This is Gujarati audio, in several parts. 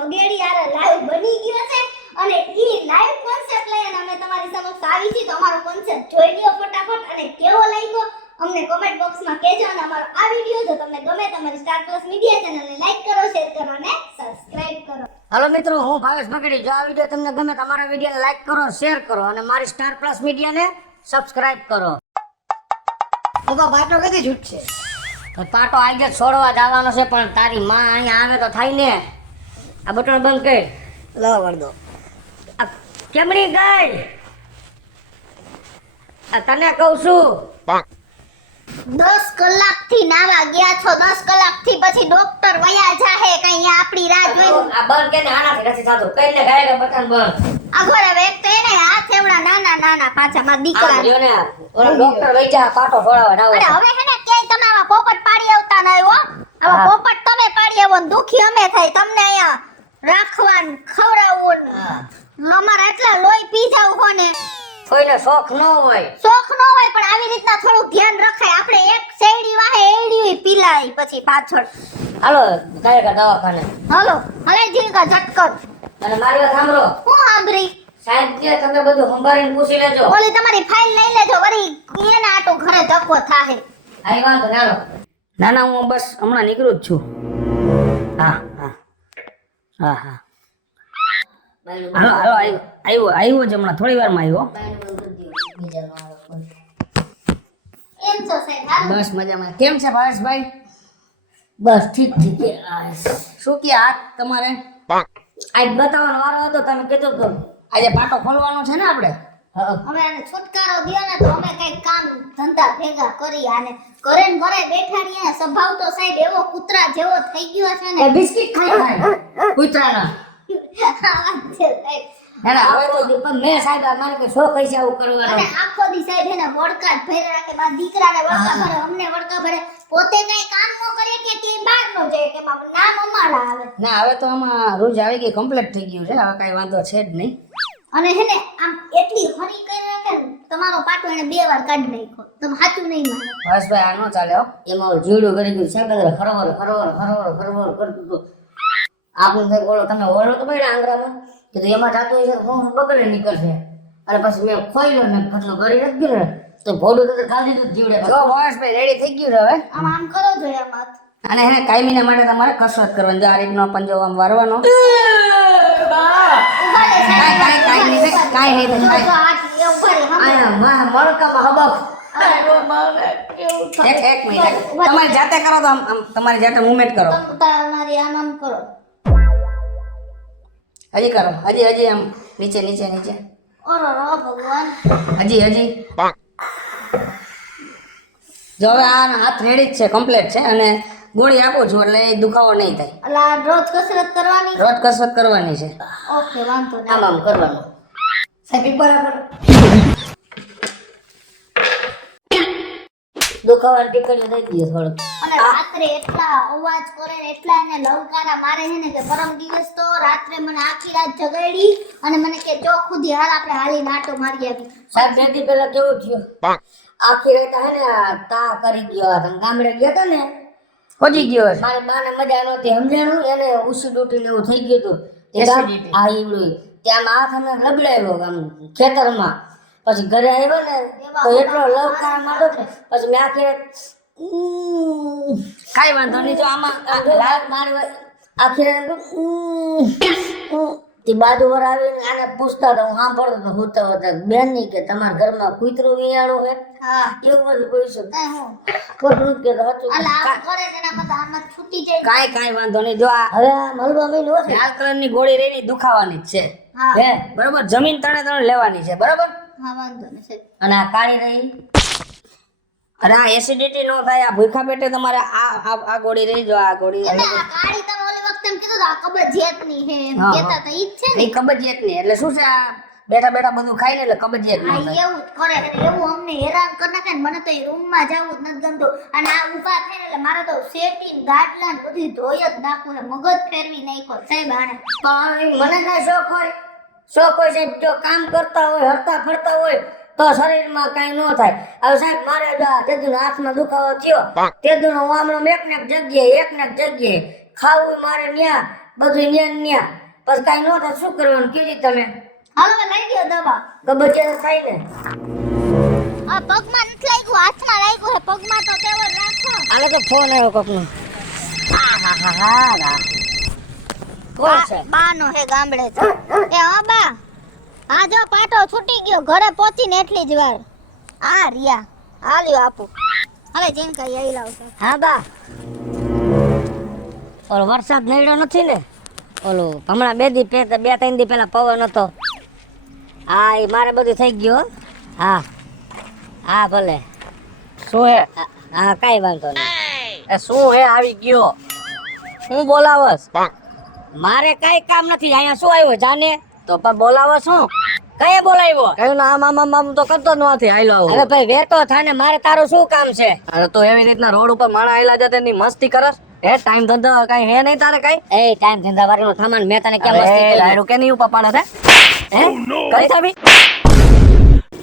ખગેડી આરે લાઈવ બની ગયો છે અને ઈ લાઈવ કોન્સેપ્ટ લઈને અમે તમારી સમક્ષ આવી છીએ. તો અમારો કોન્સેપ્ટ જોઈ લ્યો ફટાફટ અને કેવો લાગ્યો અમને કમેન્ટ બોક્સમાં કહેજો. અને અમારો આ વિડિયો જો તમને ગમે તમારી સ્ટાર પ્લસ મીડિયા ચેનલને લાઈક કરો, શેર કરો અને સબસ્ક્રાઇબ કરો. હાલો મિત્રો, હું ભાવેશ ભગડી. જો આ વિડિયો તમને ગમે તો અમારા વિડિયોને લાઈક કરો, શેર કરો અને મારી સ્ટાર પ્લસ મીડિયાને સબસ્ક્રાઇબ કરો. બાબા પાટો કદી છૂટશે? તો પાટો આજે છોડવા જવાનો છે, પણ તારી માં અહીંયા આવે તો થાય ને. આ બટન બંધ કર. લાવ વળ દો. આ કેમરી ગઈ? આ તને કહું છું 10 કલાકથી નાવા ગયા છો. 10 કલાકથી પછી ડોક્ટર વયા જાહે કઈ આપણી રાહ જોઈ. આ બંધ કે આનાથી નથી થતું. કઈને ગાય બટન બંધ. આગળ હવે એક તો એને હાથ એવડા નાના નાના પાછા માં દીકરા. જો ને ઓલા ડોક્ટર વઈ જા પાટો છોડાવવા ના અરે હવે હેને ક્યાંય તમે આવા પોપટ પાડી આવતા નહી હો. આવા પોપટ તમે પાડી આવો ને દુખી અમે થાય. તમને અહીંયા રાખવાન ખવડાવવું ને અમારા એટલા લોહી પી જાવ હો ને. કોઈને શોખ ન હોય. શોખ ન હોય પણ આવી રીતના થોડું ધ્યાન રખાય. આપણે એક શેરડી વાહે એડી પીલાય પછી પાછળ. હાલો ગાયકા દવાખાને. હાલો હલે જીનકા ઝટકર. અને મારી વાત સાંભળો. હું આંબરી સાહેબ જે તમે બધું સંભાળીને પૂછી લેજો. ઓલી તમારી ફાઇલ લઈ લેજો. વળી એના આટો ઘરે ધક્કો થાહે. આઈ વાંધો ને હાલો. ના ના હું બસ હમણાં નીકળું જ છું. હા હા હા હા હાલો હાલો આવ્યો જ હમણાં થોડી વારમાં આવ્યો. એમ છો સાહેબ? હારું? બસ મજામાં. કેમ છે ભાવેશભાઈ? બસ ઠીક ઠીક. શું કે હાથ તમારે આજ બતાવવાનો વારો હતો. તમે કીધું તો આજે પાટો ખોલવાનો છે ને આપણે. અમે આને છુટકારો દ્યો ને તો અમે કઈક કામ ધંધા ભેગા કરી. આને ઘરે ને ઘરે બેઠાડીએ ને સ્વભાવ તો સાહેબ એવો કૂતરા જેવો થઈ ગયો છે ને. બિસ્કિટ ખાઈ કૂતરાના. ના હવે તો પણ મેં સાહેબ મારે કે શોખ હશે આવું કરવાનો. અને આખો દી સાહેબ એને વડકા જ ભરે રાખે. બા દીકરાને વડકા ભરે, અમને વડકા ભરે. પોતે કઈ કામ ન કરે કે તે બહાર નો જાય કે નામ અમારા આવે. ના હવે તો આમાં રોજ આવી ગઈ, કમ્પ્લીટ થઈ ગયું છે. હવે કઈ વાંધો છે જ નહીં. અને હેને આમ એટલી હરી કરી રાખે ને તમારો પાટો એને 2 વાર કાઢી નાખ્યો. તમે સાચું નહીં માનો. બસ ભાઈ આ ન ચાલે હો. એમાં જીવડું કરી ગયું સાહેબ. ખરવર કરતું હતું. આપણે સાહેબ બોલો તમે ઓળો તો ભાઈ આંગરામાં કીધું એમાં જાતું હોય છે હું બગડે નીકળશે. અને પછી મેં ખોઈલો ને ફટલો કરી નથી ગયો ને તો ભોડું તો ખાધી દીધું જીવડે. જો ભાઈ રેડી થઈ ગયું છે હવે. આમ કરો જોઈએ આમ હાથ. અને એને કાયમીના માટે તમારે કસરત કરવાની. આ રીતનો પંજો આમ વારવાનો. ઉભા રહે સાહેબ. કાંઈ નહીં થાય. જો હાથ એ ઉભા રહે. આયા મળકામાં હબક. એક મિનિટ તમારી જાતે કરો તો આમ તમારી જાતે મૂવમેન્ટ કરો. તમારી આમ કરો. હજી કરો. હજી આમ નીચે નીચે નીચે. ઓરો રો ભગવાન. હજી જો હવે આ હાથ રેડી જ છે, કમ્પ્લીટ છે. અને ગોળી આપું છું એટલે એ દુખાવો નહીં થાય. અલા રોજ કસરત કરવાની. રોજ કસરત કરવાની છે. ઓકે વાંધો નહીં. આમ કરવાનું. સાહેબ બરાબર દુખાવાની ટીકડીઓ દઈ દઈએ થોડુંક. અને રાત્રે એટલા અવાજ કરે ને એટલા એને લવકારા મારે છે ને કે પરમ દિવસ તો રાત્રે મને આખી રાત જગાડી અને મને કે ચોક સુધી હાલ આપણે હાલી નાટો મારી આવી. સાહેબ બે દી પહેલા કેવું થયું? આખી રાત હે ને તા કરી ગયો. તમે ગામડે ગયા હતા ને પહોંચી ગયો. મારી બાને મજા નહોતી સમજાણું. એને ઉસી ડૂટીને એવું થઈ ગયું હતું. હા ઈવડું ત્યાં હાથ અમે લબડાવ્યો આમ ખેતરમાં. પછી ઘરે આવ્યો ને તો એટલો લવકાર માંડો પછી મેં આખી રાત કાંઈ વાંધો નહીં. જો આમાં રાત મારી આખી રાત તે બાજુ વાર આવીને આને પૂછતા હતા. હું સાંભળતો હતો હોતા હોતા બેન ની કે તમારા ઘરમાં કૂતરું વિયાણું હે. હા એવું બધું પૂછ્યું. હું ખોટું કે હતું. અલા આમ કરે તેના કરતા આમાં છૂટી જાય. કાંઈ વાંધો નહીં. જો આ હવે આ મલબા મહિનો છે લાલ કલરની ગોળી રેની દુખાવાની જ છે. હા. હે બરોબર. જમીન તણે લેવાની છે બરોબર. હા વાંધો નહીં સાહેબ. અને આ કાળી રહી. અરે આ એસિડિટી નો થાય. આ ભૂખા પેટે તમારે આ ગોળી રહી. જો આ ગોળી એટલે આ કાળી તમે ઓલી વખતે એમ કીધું આ કબજિયાતની હે એમ કહેતા હતા. ઈ જ છે ને. એ કબજિયાત ની એટલે શું છે આ બેઠા બેઠા બધું ખાઈ ને એટલે કબજિયાત હા ન થાય. એવું જ કરે અને એવું અમને હેરાન કરી નાખે ને. મને તો એ રૂમમાં જવું જ નથી ગમતું. અને આ ઊભા થઈને એટલે મારે તો સેટી ગાટલા ને બધી ધોઈ જ નાખવું ને મગજ ફેરવી નાખ્યો સાહેબ આને. પણ મને કઈ શોખ હોય? શોખ હોય સાહેબ જો કામ કરતા હોય હરતા ફરતા હોય તો શરીરમાં કઈ ન થાય. હવે સાહેબ મારે તેદુનો હાથમાં દુખાવો થયો તેદુનો હું આમનો એક ને એક જગ્યાએ ખાવું મારે ન્યા બધું ન્યા પછી કાંઈ ન થાય શું કરવાનું કીધી તમે હાલો હવે લઈ ગયો દવા. કબજિયાત થાય ને આ પગમાં નથી લાગ્યું, હાથમાં લાગ્યું છે. પગમાં તો તેવો જ રાખો. આને તો ફોન આવ્યો કોકનો. કોણ છે? બાનો હે ગામડે છે. એ હા બા, આ જો પાટો છૂટી ગયો, ઘરે પહોંચીને એટલી જ વાર. આ રિયા હાલ્યો આપું. હવે જેમ કઈ આવી લાવશે. હા બા ઓલો વરસાદ નડ્યો નથી ને ઓલું હમણાં 2-3 દી પહેલા પવન હતો હા એ મારે બધું થઈ ગયું હો. હા હા ભલે શું હે હા કાંઈ વાંધો નહીં એ શું હે આવી ગયો હું બોલાવસ મારે કાંઈ કામ નથી અહીંયા શું આવ્યો જાને તો પણ બોલાવો શું કયે બોલાવ્યો કયું ના આમ તો કરતો જ નથી આયલો આવું અરે ભાઈ વેતો થાને મારે તારું શું કામ છે અરે તો એવી રીતના રોડ ઉપર માણા આયલા જતે ની મસ્તી કરસ એ ટાઈમ ધંધો કઈ હે નહીં તારે કઈ એ ટાઈમ ધંધા વાળીનો સામાન મેં તને કેમ મસ્તી અરે કરી રાયડું કે નહીં ઉપર પાડે છે હે કઈ થાબી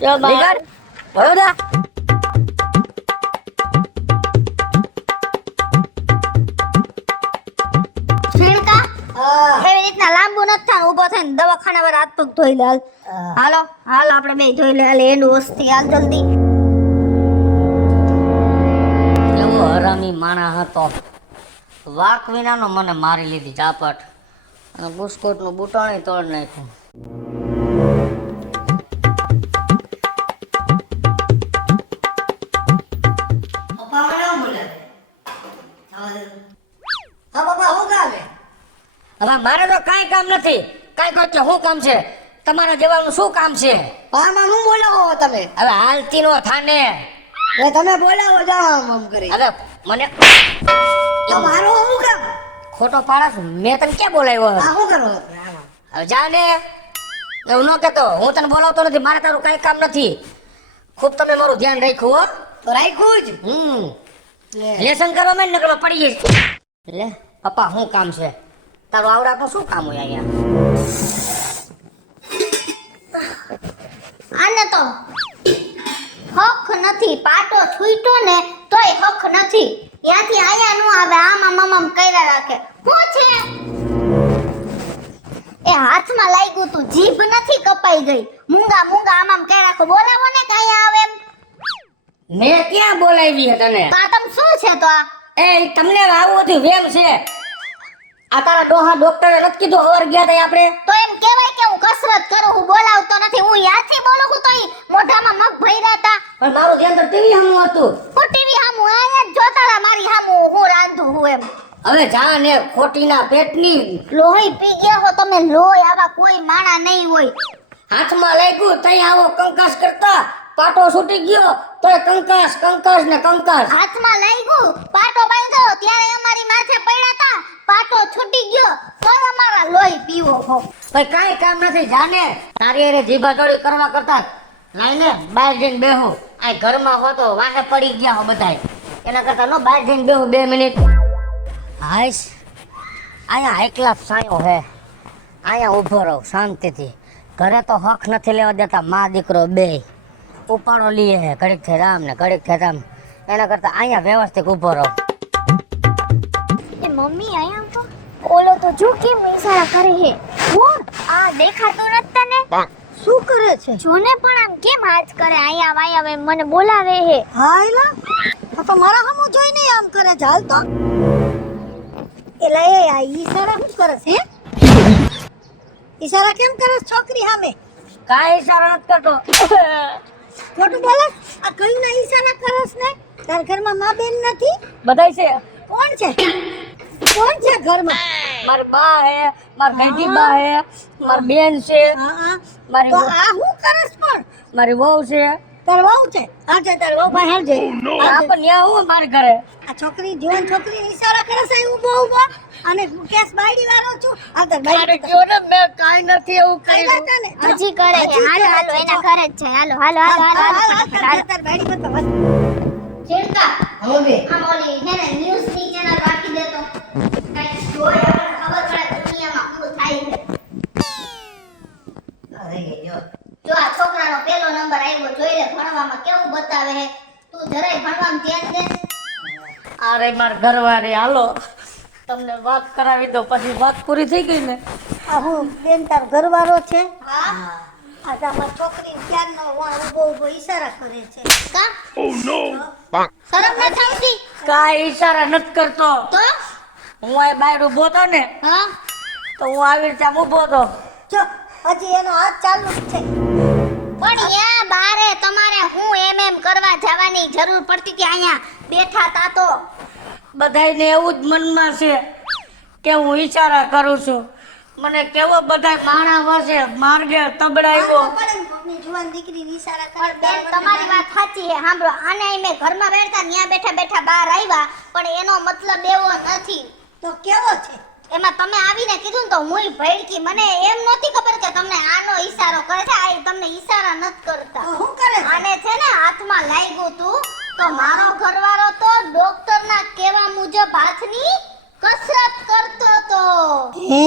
જો બા નીકળ ભયો જા છેણકા એવી રીતના લાંબુ નથી થાય, ઊભો થઈને દવાખાના પર હાથ પગ ધોઈ લે. હાલો હાલ આપણે બે ધોઈ લે. હાલ એનું વસ્તી હાલ જલ્દી. એવો હરામી માણા હતો વાક વિનાનો મને મારી લીધી ઝાપટ અને બુસ્કોટનું બુટાણી તોડ નાખ્યું પપ્પા મને શું બોલે હા પપ્પા શું કામ છે હવે મારે તો કાંઈ કામ નથી કાંઈ કહો છો શું કામ છે તમારા જવાનું શું કામ છે આમાં હું બોલાવો તમે હવે હાલતી નો થાને હવે તમે બોલાવો જાઓ આમ કરી હવે મને તો મારો હું કામ ખોટો પાડસ મેં તને ક્યાં બોલાવ્યો આ શું કરો હવે જાને એવું ન કહેતો હું તને બોલાવતો નથી મારે તારું કાંઈ કામ નથી ખૂબ તમે મારું ધ્યાન રાખ્યું હો તો રાખ્યું જ લેસન કરવા માં નકરમાં પડી જઈશ લે પપ્પા શું કામ છે તારું આવડાનું શું કામ હોય અહીંયા આને તો હક નથી. પાટો છૂટ્યો ને તોય હક નથી. ત્યાંથી આયા નો આવે, આમાં મમમ કર્યા રાખે. શું છે એ હાથમાં લાગ્યું તું, જીભ નથી કપાઈ ગઈ. મૂંગા મૂંગા આમાં કર્યા રાખો. બોલાવો ને કે અહીંયા આવે એમ. મેં ક્યાં બોલાવી તને તો આ તમ શું છે તો આ? એ તમને આવું હતું વેમ છે આ તારા ડોહા ડોક્ટરે નથી કીધું હવાર ગયા તા આપણે તો એમ કહેવાય કે હું કસરત કરું, હું બોલાવતો નથી. હું યાદથી બોલું છું તો ઈ મોઢામાં મગ ભર્યા હતા. પણ મારું ધ્યાન તો ટીવી સામું હતું હું ટીવી હામું આયા જ જોતા હતા મારી હામું હું રાંધું હું એમ. હવે જા ને ખોટીના પેટની લોહી પી ગયા હો તમે. લોહી આવા કોઈ માણા નહીં હોય. હાથમાં લાગ્યું તઈ આવો કંકાસ કરતા પાટો છૂટી ગયો તોય કંકાસ કંકાસ ને કંકાસ હાથમાં લાગ્યું, પાટો બાંધ્યો ત્યારે અમારી માથે પડ્યા હતા. પાટો છૂટી ગયો તોય અમારા લોહી પીવો હો. ભાઈ કાંઈ કામ નથી જાને તારી હારે જીભાજોડી કરવા કરતા લાઈને બહાર જઈને બેહો આ ઘરમાં હો તો વાહે પડી ગયા હો બધાય એના કરતા નો બહાર જઈને બેહો 2 મિનિટ હાઈશ અહીંયા એકલા સાયો હે અહીંયા ઊભો રહો શાંતિથી ઘરે તો હક નથી લેવા દેતા મા દીકરો બે ઉપાડો લીએ હે ઘડીક થી રામ ને ઘડીક થી રામ એના કરતા અહીંયા વ્યવસ્થિત ઊભો રહો એ મમ્મી આયા તો ઓલો તો જો કેમ ઈશારા કરે હે. કોણ આ દેખાતું નથી તને? શું કરે છે જોને પણ આમ કેમ હાથ કરે આયા વાયા એમ મને બોલાવે હે. હાયલા આ તો મારા હમો જોઈને આમ કરે છે હાલ તો એલા એ આ ઈશારા શું કરે છે ઈશારા કેમ કરે છે છોકરી સામે કાંઈ ઈશારો નથી કરતો ખોટું બોલે આ કઈ ના ઈશારા કરે છે ને તાર ઘરમાં માં બેન નથી બધાય છે કોણ છે ઘરમાં મારી બા હે મારી બેટી બા હે મારી બેન છે હા હા મારી તો વહુ- આ શું કરે છે પણ મારી વહુ છે તાર વહુ છે હા છે તાર વહુ બહાર છે આ પણ ન્યા હું મારી ઘરે આ છોકરી જીવન છોકરી ઈશારા કરે છે ઊભો ઊભો અને કેસ બાયડી વાળો છું આ તાર મારે બાયડી કયો ને મેં કાંઈ નથી એવું કર્યું હજી કરે છે. હાલો હાલો એના ઘરે જ છે. હાલો હાલો હાલો હાલો તાર બાયડી બતા ચિંતા હવે બે આમ ઓલી હે ને ન્યૂઝ ની ચેનલ રાખી દેતો કઈ જોય આપણને ખબર પડે દુનિયામાં શું થાય છે. જો આ છોકરાનો પહેલો નંબર આવ્યો જોઈ લે ભણવામાં કેવું બતાવે હે. તું જરાય ભણવામાં ધ્યાન દે. અરે માર ઘરવાળી હાલો તમને વાત કરાવી દો પછી વાત પૂરી થઈ ગઈ ને. આ હું બેન તાર ઘરવાળો છે? હા આ તમારી છોકરી ક્યારનો ઊભો ઊભો ઈશારા કરે છે. કા શરમ ન આવતી કાંઈ ઈશારા નથી કરતો. તો હું આ બહાર ઊભો હતો ને હા તો હું આવી રીતે આમ ઊભો હતો. જો હજી એનો હાથ ચાલુ જ છે. પણ યા બારે તમારે હું એમ કરવા જવાની જરૂર પડતી કે અહીંયા બેઠા તા તો બધાયને એવું જ મનમાં છે કે હું ઈશારા કરું છું. મને કેવો બધાય માણા વસે માર્ગે તબડાવ્યો. પડે ને મમ્મી જુવાન દીકરીને ઈશારા કરે. બેન તમારી વાત સાચી છે. સાંભળો આને મેં ઘરમાં બેઠા ત્યાં બેઠા બેઠા બહાર આવ્યા પણ એનો મતલબ એવો નથી. તો કેવો છે? એમાં તમે આવીને કીધું ને તો હુંય ભડકી. મને એમ નહોતી ખબર કે તમને આનો ઈશારો કરે છે. આ તમને ઈશારા નથી કરતા. તો શું કરે છે? આને છે ને હાથમાં લાગ્યું તું તો મારો ઘરવાળો તો ડોક્ટરના કહેવા મુજબ હાથની કસરત કરતો તો. હે